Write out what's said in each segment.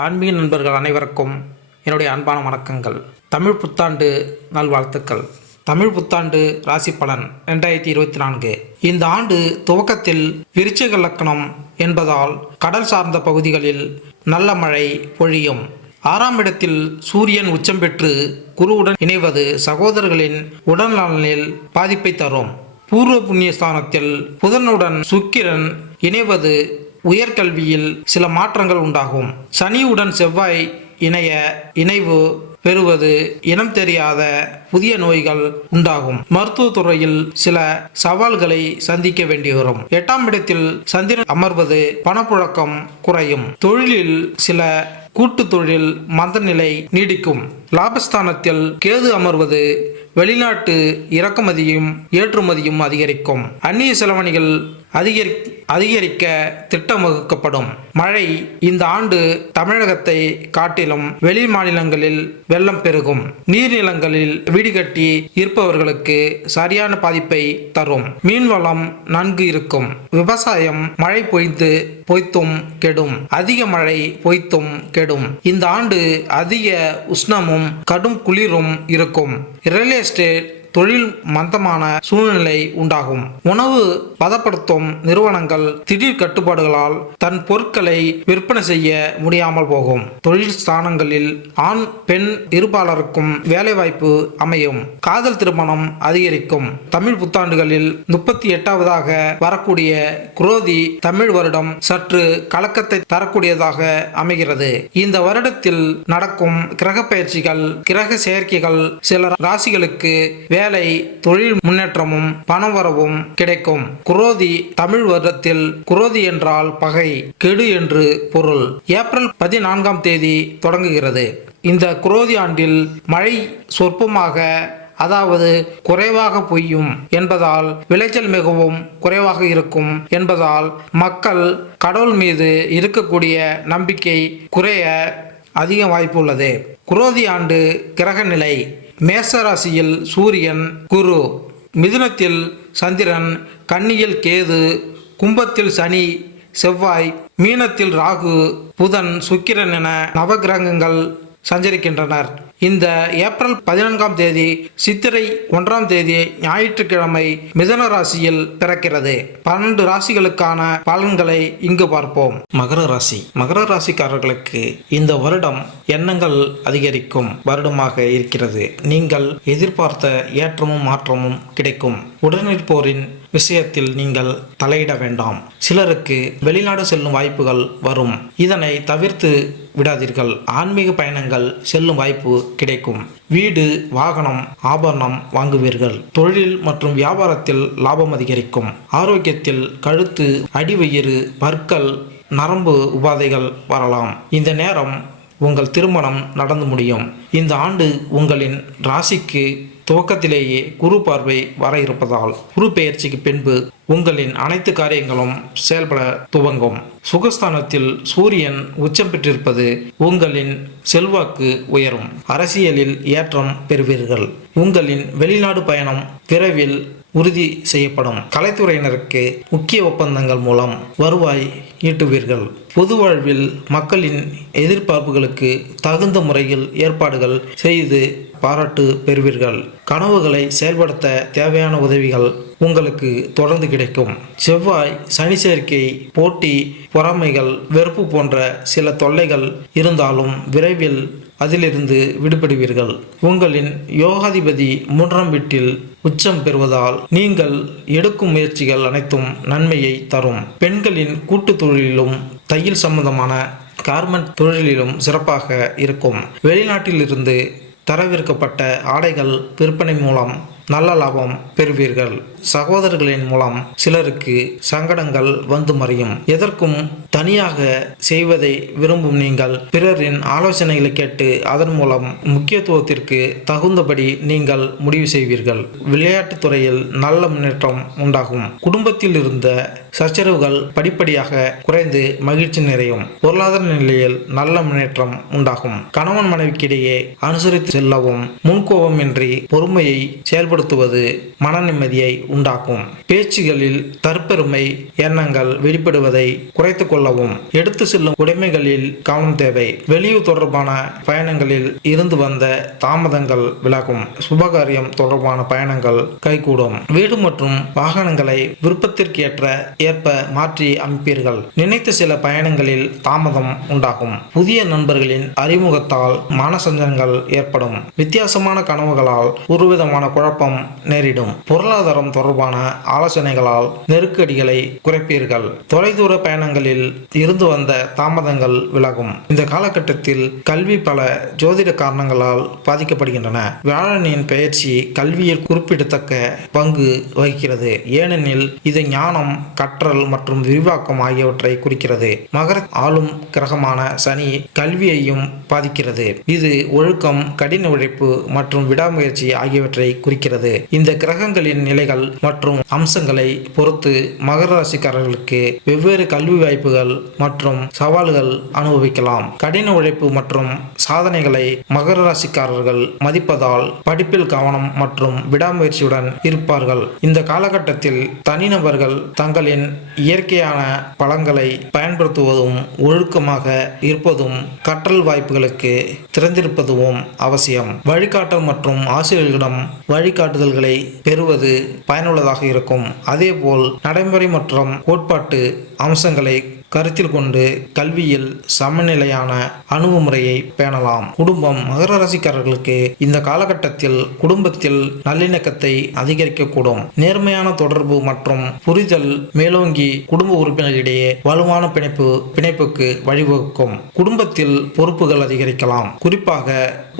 ஆன்மீக நண்பர்கள் அனைவருக்கும் என்னுடைய அன்பான வணக்கங்கள். தமிழ் புத்தாண்டு நல்வாழ்த்துக்கள். தமிழ் புத்தாண்டு ராசி பலன் 2024. இந்த ஆண்டு துவக்கத்தில் விருச்சிக லக்னம் என்பதால் கடல் சார்ந்த பகுதிகளில் நல்ல மழை பொழியும். 6ஆம் இடத்தில் சூரியன் உச்சம் பெற்று குருவுடன் இணைவது சகோதரர்களின் உடல்நலனில் பாதிப்பை தரும். பூர்வ புண்ணிய ஸ்தானத்தில் புதனுடன் சுக்கிரன் இணைவது உயர்கல்வியில் சில மாற்றங்கள் உண்டாகும். சனியுடன் செவ்வாய் இணைவு பெறுவது இனம் தெரியாத புதிய நோய்கள் உண்டாகும். மருத்துவத்துறையில் சில சவால்களை சந்திக்க வேண்டி வரும். 8ஆம் இடத்தில் சந்திரன் அமர்வது பணப்புழக்கம் குறையும். தொழிலில் சில கூட்டு தொழில் மந்த நிலை நீடிக்கும். லாபஸ்தானத்தில் கேது அமர்வது வெளிநாட்டு இறக்குமதியும் ஏற்றுமதியும் அதிகரிக்கும். அந்நிய செலவணிகள் அதிகரிக்க திட்டம் வகுக்கப்படும். மழை இந்த ஆண்டு தமிழகத்தை காட்டிலும் வெளி மாநிலங்களில் வெள்ளம் பெருகும். நீர்நிலங்களில் வீடு கட்டி இருப்பவர்களுக்கு சரியான பாதிப்பை தரும். மீன்வளம் நன்கு இருக்கும். விவசாயம் மழை பொய்த்தும் கெடும். அதிக மழை பொய்த்தும் கெடும். இந்த ஆண்டு அதிக உஷ்ணமும் கடும் குளிரும் இருக்கும். ரியல் எஸ்டேட் தொழில் மந்தமான சூழ்நிலை உண்டாகும். உணவு பதப்படுத்தும் நிறுவனங்கள் திடீர் கட்டுப்பாடுகளால் தன் பொருட்களை விற்பனை செய்ய முடியாமல் போகும். தொழில் ஸ்தானங்களில் ஆண் பெண் இருபாலருக்கும் வேலைவாய்ப்பு அமையும். காதல் திருமணம் அதிகரிக்கும். தமிழ் புத்தாண்டுகளில் 38வதாக வரக்கூடிய குரோதி தமிழ் வருடம் சற்று கலக்கத்தை தரக்கூடியதாக அமைகிறது. இந்த வருடத்தில் நடக்கும் கிரக பயிற்சிகள் கிரக செயற்கைகள் சில ராசிகளுக்கு வேலை தொழில் முன்னேற்றமும் பணவரவும் கிடைக்கும். குரோதி தமிழ் வருடத்தில் குரோதி என்றால் பகை கெடு என்று பொருள். ஏப்ரல் 14ஆம் தேதி தொடங்குகிறது. இந்த குரோதி ஆண்டில் மழை சொற்பமாக அதாவது குறைவாக பொய்யும் என்பதால் விளைச்சல் மிகவும் குறைவாக இருக்கும் என்பதால் மக்கள் கடவுள் மீது இருக்கக்கூடிய நம்பிக்கை குறைய அதிக வாய்ப்பு உள்ளது. குரோதி ஆண்டு கிரக நிலை: மேச ராசியில் சூரியன் குரு, மிதுனத்தில் சந்திரன், கன்னியில் கேது, கும்பத்தில் சனி செவ்வாய், மீனத்தில் ராகு புதன் சுக்கிரன் என நவகிரகங்கள் சஞ்சரிக்கின்றனர். இந்த ஏப்ரல் 14ஆம் தேதி சித்திரை 1ஆம் தேதி ஞாயிற்றுக்கிழமை மிதுன ராசியில் பிறக்கிறது. 12 ராசிகளுக்கான பலன்களை இங்கு பார்ப்போம். மகர ராசி. மகர ராசிக்காரர்களுக்கு இந்த வருடம் எண்ணங்கள் அதிகரிக்கும் வருடமாக இருக்கிறது. நீங்கள் எதிர்பார்த்த ஏற்றமும் மாற்றமும் கிடைக்கும். உடனிருப்போரின் விஷயத்தில் நீங்கள் தலையிட வேண்டாம். சிலருக்கு வெளிநாடு செல்லும் வாய்ப்புகள் வரும். இதனை தவிர்த்து விடாதீர்கள். ஆன்மீக பயணங்கள் செல்லும் வாய்ப்பு கிடைக்கும். வீடு வாகனம் ஆபரணம் வாங்குவீர்கள். தொழில் மற்றும் வியாபாரத்தில் லாபம் அதிகரிக்கும். ஆரோக்கியத்தில் கழுத்து அடிவயிறு பற்கள் நரம்பு உபாதைகள் வரலாம். இந்த நேரம் உங்கள் திருமணம் நடந்து முடியும். இந்த ஆண்டு உங்களின் ராசிக்கு துவக்கத்திலேயே குரு பார்வை வர இருப்பதால் குரு பெயர்ச்சிக்கு பின்பு உங்களின் அனைத்து காரியங்களும் செயல்பட துவங்கும். சுகஸ்தானத்தில் சூரியன் உச்சம் பெற்றிருப்பது உங்களின் செல்வாக்கு உயரும். அரசியலில் ஏற்றம் பெறுவீர்கள். உங்களின் வெளிநாடு பயணம் விரைவில் உறுதி செய்யப்படும். கலைத்துறையினருக்கு முக்கிய ஒப்பந்தங்கள் மூலம் வருவாய் ஈட்டுவீர்கள். பொது வாழ்வில் மக்களின் எதிர்பார்ப்புகளுக்கு தகுந்த முறையில் ஏற்பாடுகள் செய்து பாராட்டு பெறுவீர்கள். கனவுகளை செயல்படுத்த தேவையான உதவிகள் உங்களுக்கு தொடர்ந்து கிடைக்கும். செவ்வாய் சனி சேர்க்கை போட்டி பொறாமைகள் வெறுப்பு போன்ற சில தொல்லைகள் இருந்தாலும் விரைவில் அதிலிருந்து விடுபடுவீர்கள். உங்களின் யோகாதிபதி 3ஆம் வீட்டில் உச்சம் பெறுவதால் நீங்கள் எடுக்கும் முயற்சிகள் அனைத்தும் நன்மையை தரும். பெண்களின் கூட்டு தொழிலிலும் தையல் சம்பந்தமான கார்மெண்ட் தொழிலிலும் சிறப்பாக இருக்கும். வெளிநாட்டிலிருந்து தரவிறக்கப்பட்ட ஆடைகள் விற்பனை மூலம் நல்ல லாபம் பெறுவீர்கள். சகோதரர்களின் மூலம் சிலருக்கு சங்கடங்கள் வந்து மறையும். எதற்கும் தனியாக செய்வதை விரும்பும் நீங்கள் பிறரின் ஆலோசனைகளை கேட்டு அதன் மூலம் முக்கியத்துவத்திற்கு தகுந்தபடி நீங்கள் முடிவு செய்வீர்கள். விளையாட்டுத் துறையில் நல்ல முன்னேற்றம் உண்டாகும். குடும்பத்தில் இருந்த சச்சரவுகள் படிப்படியாக குறைந்து மகிழ்ச்சி நிறையும். பொருளாதார நிலையில் நல்ல முன்னேற்றம் உண்டாகும். கணவன் மனைவிக்கிடையே அனுசரித்து செல்லவும் முன்கோபமின்றி பொறுமையை செயல்படுத்துவது மன நிம்மதியை உண்டாக்கும். பேச்சுகளில் தற்பெருமை எண்ணங்கள் வெளிப்படுவதை குறைத்துக் கொள்ளவும் எடுத்து செல்லும் உடைமைகளில் கவனம் தேவை. வெளியூர் தொடர்பான பயணங்களில் இருந்து வந்த தாமதங்கள் விலகும். சுபகாரியம் தொடர்பான பயணங்கள் கைகூடும். வீடு மற்றும் வாகனங்களை விருப்பத்திற்கு ஏற்ப மாற்றி அமைப்பீர்கள். நினைத்த சில பயணங்களில் தாமதம் உண்டாகும். புதிய நண்பர்களின் அறிமுகத்தால் மனசஞ்சலங்கள் ஏற்படும். வித்தியாசமான கனவுகளால் ஒருவிதமான குழப்பம் நேரிடும். பொருளாதாரம் தொடர்பான ஆலோசனைகளால் நெருக்கடிகளை குறைப்பீர்கள். தொலைதூர பயணங்களில் இருந்து வந்த தாமதங்கள் விலகும். இந்த காலகட்டத்தில் கல்வி பல ஜோதிட காரணங்களால் பாதிக்கப்படுகின்றன. வியாழனின் பெயர்ச்சி கல்வியில் குறிப்பிடத்தக்க பங்கு வகிக்கிறது. ஏனெனில் இது ஞானம், கற்றல் மற்றும் விரிவாக்கம் ஆகியவற்றை குறிக்கிறது. மகர ஆளும் கிரகமான சனி கல்வியையும் பாதிக்கிறது. இது ஒழுக்கம், கடின உழைப்பு மற்றும் விடாமுயற்சி ஆகியவற்றை குறிக்கிறது. இந்த கிரகங்களின் நிலைகள் மற்றும் அம்சங்களை பொறுத்து மகர ராசிக்காரர்களுக்கு வெவ்வேறு கல்வி வாய்ப்புகள் மற்றும் சவால்கள் அனுபவிக்கலாம். கடின உழைப்பு மற்றும் சாதனைகளை மகர ராசிக்காரர்கள் மதிப்பதால் படிப்பில் கவனம் மற்றும் விடாமுயற்சியுடன் இருப்பார்கள். இந்த காலகட்டத்தில் தனிநபர்கள் தங்களின் இயற்கையான பலங்களை பயன்படுத்துவதும் ஒழுக்கமாக இருப்பதும் கற்றல் வாய்ப்புகளுக்கு திறந்திருப்பதும் அவசியம். வழிகாட்டல் மற்றும் ஆசிரியர்களிடம் வழிகாட்டுதல்களை பெறுவது பயனுள்ளதாக இருக்கும். அதேபோல் நடைமுறை மற்றும் கோட்பாட்டு அம்சங்களை கருத்தில் கொண்டு கல்வியில் சமநிலையான அணுகுமுறையை பேணலாம். குடும்பம் மகர ராசிக்காரர்களுக்கு இந்த காலகட்டத்தில் குடும்பத்தில் நல்லிணக்கத்தை அதிகரிக்கக்கூடும். நேர்மையான தொடர்பு மற்றும் புரிதல் மேலோங்கி குடும்ப உறுப்பினர்களிடையே வலுவான பிணைப்புக்கு வழிவகுக்கும். குடும்பத்தில் பொறுப்புகள் அதிகரிக்கலாம். குறிப்பாக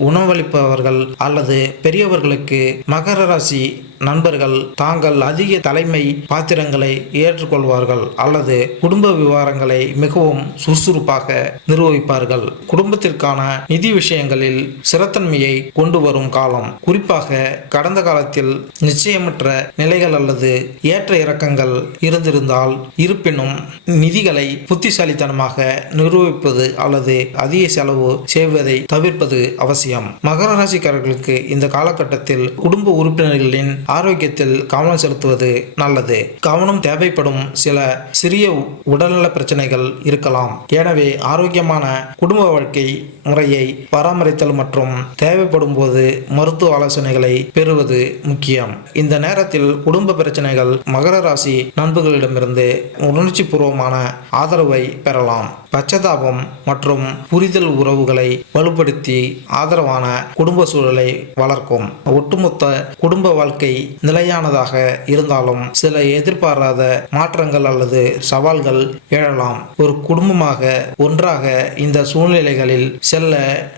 உணவளிப்பவர்கள் அல்லது பெரியவர்களுக்கு மகர ராசி நண்பர்கள் தாங்கள் அதிக தலைமை பாத்திரங்களை ஏற்றுக்கொள்வார்கள் அல்லது குடும்ப விவகாரங்களை மிகவும் சுறுசுறுப்பாக நிர்வகிப்பார்கள். குடும்பத்திற்கான நிதி விஷயங்களில் சிறத்தன்மையை கொண்டு வரும் காலம். குறிப்பாக கடந்த காலத்தில் நிச்சயமற்ற நிலைகள் அல்லது ஏற்ற இறக்கங்கள் இருந்திருந்தால், இருப்பினும் நிதிகளை புத்திசாலித்தனமாக நிர்வகிப்பது அல்லது அதிக செலவு செய்வதை தவிர்ப்பது அவசியம். மகர ராசிக்காரர்களுக்கு இந்த காலகட்டத்தில் குடும்ப உறுப்பினர்களின் ஆரோக்கியத்தில் கவனம் செலுத்துவது நல்லது. கவனம் தேவைப்படும் சில சிறிய உடல்நல பிரச்சனைகள் இருக்கலாம். எனவே ஆரோக்கியமான குடும்ப வாழ்க்கை முறையை பராமரித்தல் மற்றும் தேவைப்படும் போது மருத்துவ ஆலோசனைகளை பெறுவது முக்கியம். இந்த நேரத்தில் குடும்ப பிரச்சனைகள் மகர ராசி நண்பர்களிடமிருந்து உணர்ச்சி பூர்வமான ஆதரவை பெறலாம். பச்சதாபம் மற்றும் புரிதல் உறவுகளை வலுப்படுத்தி ஆதரவான குடும்ப சூழலை வளர்க்கும். ஒட்டுமொத்த குடும்ப வாழ்க்கை நிலையானதாக இருந்தாலும் சில எதிர்பாராத மாற்றங்கள் அல்லது சவால்கள் எழலாம். ஒரு குடும்பமாக ஒன்றாக இந்த சூழ்நிலைகளில் செல்ல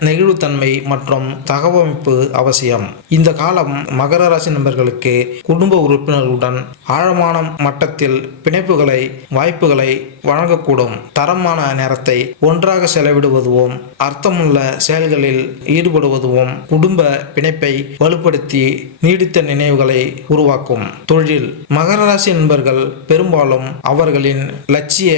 நெகிழ்வுத்தன்மை மற்றும் தகவமைப்பு அவசியம். இந்த காலம் மகர ராசி நண்பர்களுக்கு குடும்ப உறுப்பினர்களுடன் ஆழமான மட்டத்தில் பிணைப்புகளை வாய்ப்புகளை வழங்கக்கூடும். தரமான நேரத்தை ஒன்றாக செலவிடுவதும் அர்த்தமுள்ள செயல்களில் ஈடுபடுவதும் குடும்ப பிணைப்பை வலுப்படுத்தி நீடித்த நினைவுகளை உருவாக்கும். தொழில் மகர ராசி நண்பர்கள் பெரும்பாலும் அவர்களின் லட்சிய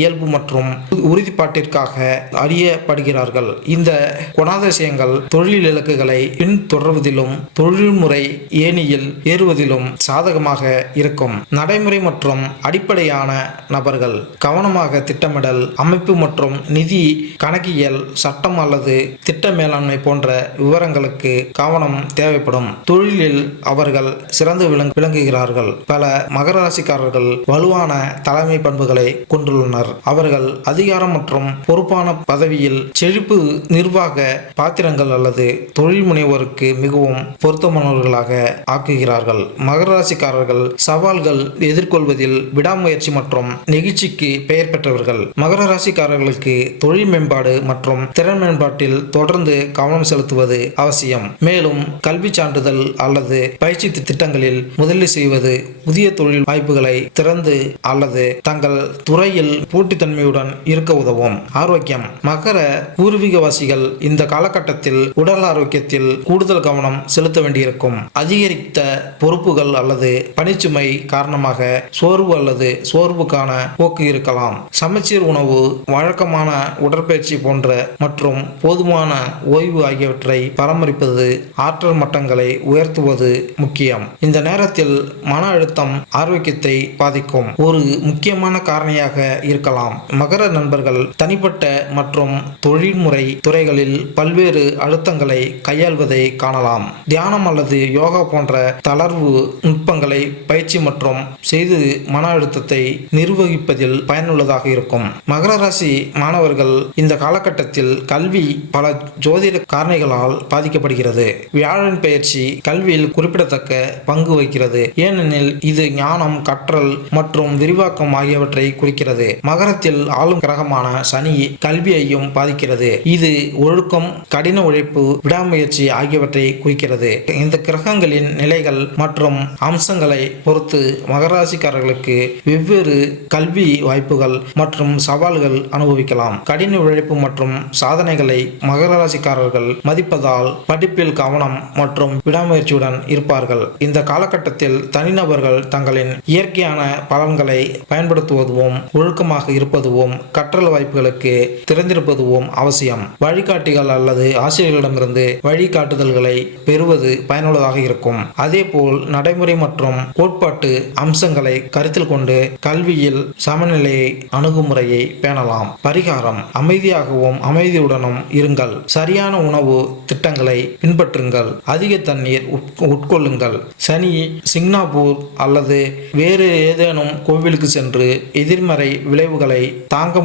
இயல்பு மற்றும் உறுதிப்பாட்டிற்காக அறியப்படுகிறார்கள். இந்த குணாதிசயங்கள் தொழில் இலக்குகளை பின்தொடர்வதிலும் தொழில்முறை ஏணியில் ஏறுவதிலும் சாதகமாக இருக்கும். நடைமுறை மற்றும் அடிப்படையான நபர்கள் கவனமாக திட்டமிடல், அமைப்பு மற்றும் நிதி, கணக்கியல், சட்டம் அல்லது திட்ட மேலாண்மை போன்ற விவரங்களுக்கு கவனம் தேவைப்படும். தொழிலில் அவர்கள் சிறந்து விளங்குகிறார்கள். பல மகர ராசிக்காரர்கள் வலுவான தலைமை பண்புகளை கொண்டுள்ளனர். அவர்கள் அதிகாரம் மற்றும் பொறுப்பான பதவியில் செழிப்பு நிர்வாக பாத்திரங்கள் அல்லது தொழில் முனைவோருக்கு மிகவும் பொருத்தமானவர்களாக ஆக்குகிறார்கள். மகர ராசிக்காரர்கள் சவால்கள் எதிர்கொள்வதில் விடாமுயற்சி மற்றும் நெகிழ்ச்சிக்கு பெயர் பெற்றவர்கள். மகர ராசிக்காரர்களுக்கு தொழில் மேம்பாடு மற்றும் திறன் மேம்பாட்டில் தொடர்ந்து கவனம் செலுத்துவது அவசியம். மேலும் கல்வி சான்றிதழ் அல்லது பயிற்சி திட்டங்களில் முதலீடு செய்வது புதிய தொழில் வாய்ப்புகளை திறந்து அல்லது தங்கள் துறையில் போட்டித்தன்மையுடன் இருக்க உதவும். ஆரோக்கியம் மகர பூர்வீகவாசிகள் இந்த காலகட்டத்தில் உடல் ஆரோக்கியத்தில் கூடுதல் கவனம் செலுத்த வேண்டியிருக்கும். அதிகரித்த பொறுப்புகள் அல்லது பணிச்சுமை காரணமாக சோர்வு அல்லது சோர்வுக்கான போக்கு இருக்கலாம். சமச்சீர் உணவு, வழக்கமான உடற்பயிற்சி போன்ற மற்றும் போதுமான ஓய்வு ஆகியவற்றை பராமரிப்பது ஆற்றல் மட்டங்களை உயர்த்துவது முக்கியம். இந்த நேரத்தில் மன அழுத்தம் ஆரோக்கியத்தை பாதிக்கும் ஒரு முக்கியமான காரணியாக இருக்கலாம். மகர நண்பர்கள் தனிப்பட்ட மற்றும் தொழில்முறை துறைகளில் பல்வேறு அழுத்தங்களை கையாள்வதை காணலாம். தியானம் அல்லது யோகா போன்ற தளர்வு நுட்பங்களை பயிற்சி மற்றும் செய்து மன அழுத்தத்தை நிர்வகிப்பதில் பயனுள்ளதாக இருக்கும். மகர ராசி மாணவர்கள் இந்த காலகட்டத்தில் கல்வி பல ஜோதிட காரணிகளால் பாதிக்கப்படுகிறது. வியாழன் பயிற்சி கல்வியில் குறிப்பிடத்தக்க பங்கு வகிக்கிறது, ஏனெனில் இது ஞானம், கற்றல் மற்றும் விரிவாக்கம் ஆகியவற்றை குறிக்கிறது. மகரத்தில் ஆளும் கிரகமான சனி கல்வியையும் பாதிக்கிறது. இது ஒழுக்கம், கடின உழைப்பு, விடாமுயற்சி ஆகியவற்றை குறிக்கிறது. இந்த கிரகங்களின் நிலைகள் மற்றும் அம்சங்களை பொறுத்து மகராசிக்காரர்களுக்கு வெவ்வேறு கல்வி வாய்ப்புகள் மற்றும் சவால்கள் அனுபவிக்கலாம். கடின உழைப்பு மற்றும் சாதனைகளை மகர ராசிக்காரர்கள் மதிப்பதால் படிப்பில் கவனம் மற்றும் விடாமுயற்சியுடன் இருப்பார்கள். இந்த காலகட்டத்தில் தனிநபர்கள் தங்களின் இயற்கையான பலன்களை பயன்படுத்துவதும் ஒழுக்கமாக இருப்பதும் கற்றல் வாய்ப்புகளுக்கு திறந்திருப்பதும் அவசியம். வழிகாட்டிகள் அல்லது ஆசிரியர்களிடமிருந்து வழிகாட்டுதல்களை பெறுவது பயனுள்ளதாக இருக்கும். அதேபோல் நடைமுறை மற்றும் கோட்பாட்டு அம்சங்களை கருத்தில் கொண்டு கல்வியில் சமநிலையை அணுகுமுறையை பேணலாம். பரிகாரம்: அமைதியாகவும் அமைதியுடனும் இருங்கள். சரியான உணவு திட்டங்களை பின்பற்றுங்கள். அதிக தண்ணீர் உட்கொள்ளுங்கள். சனி சிங்னாபூர் அல்லது வேறு ஏதேனும் கோவிலுக்கு சென்று எதிர்மறை விளைவுகளை தாங்க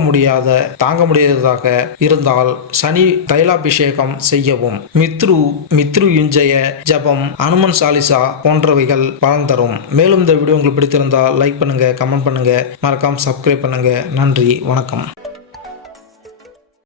முடியாததாக இருந்தால் சனி தைலாபிஷேகம் செய்யவும். மித்ரு யுஞ்சய ஜபம், அனுமன் சாலிசா போன்றவைகள் பலன் தரும். மேலும் இந்த வீடியோ உங்களுக்கு பிடித்திருந்தால் லைக் பண்ணுங்க, கமெண்ட் பண்ணுங்க, மறக்காம சப்ஸ்கிரைப் பண்ணுங்க. நன்றி, வணக்கம்.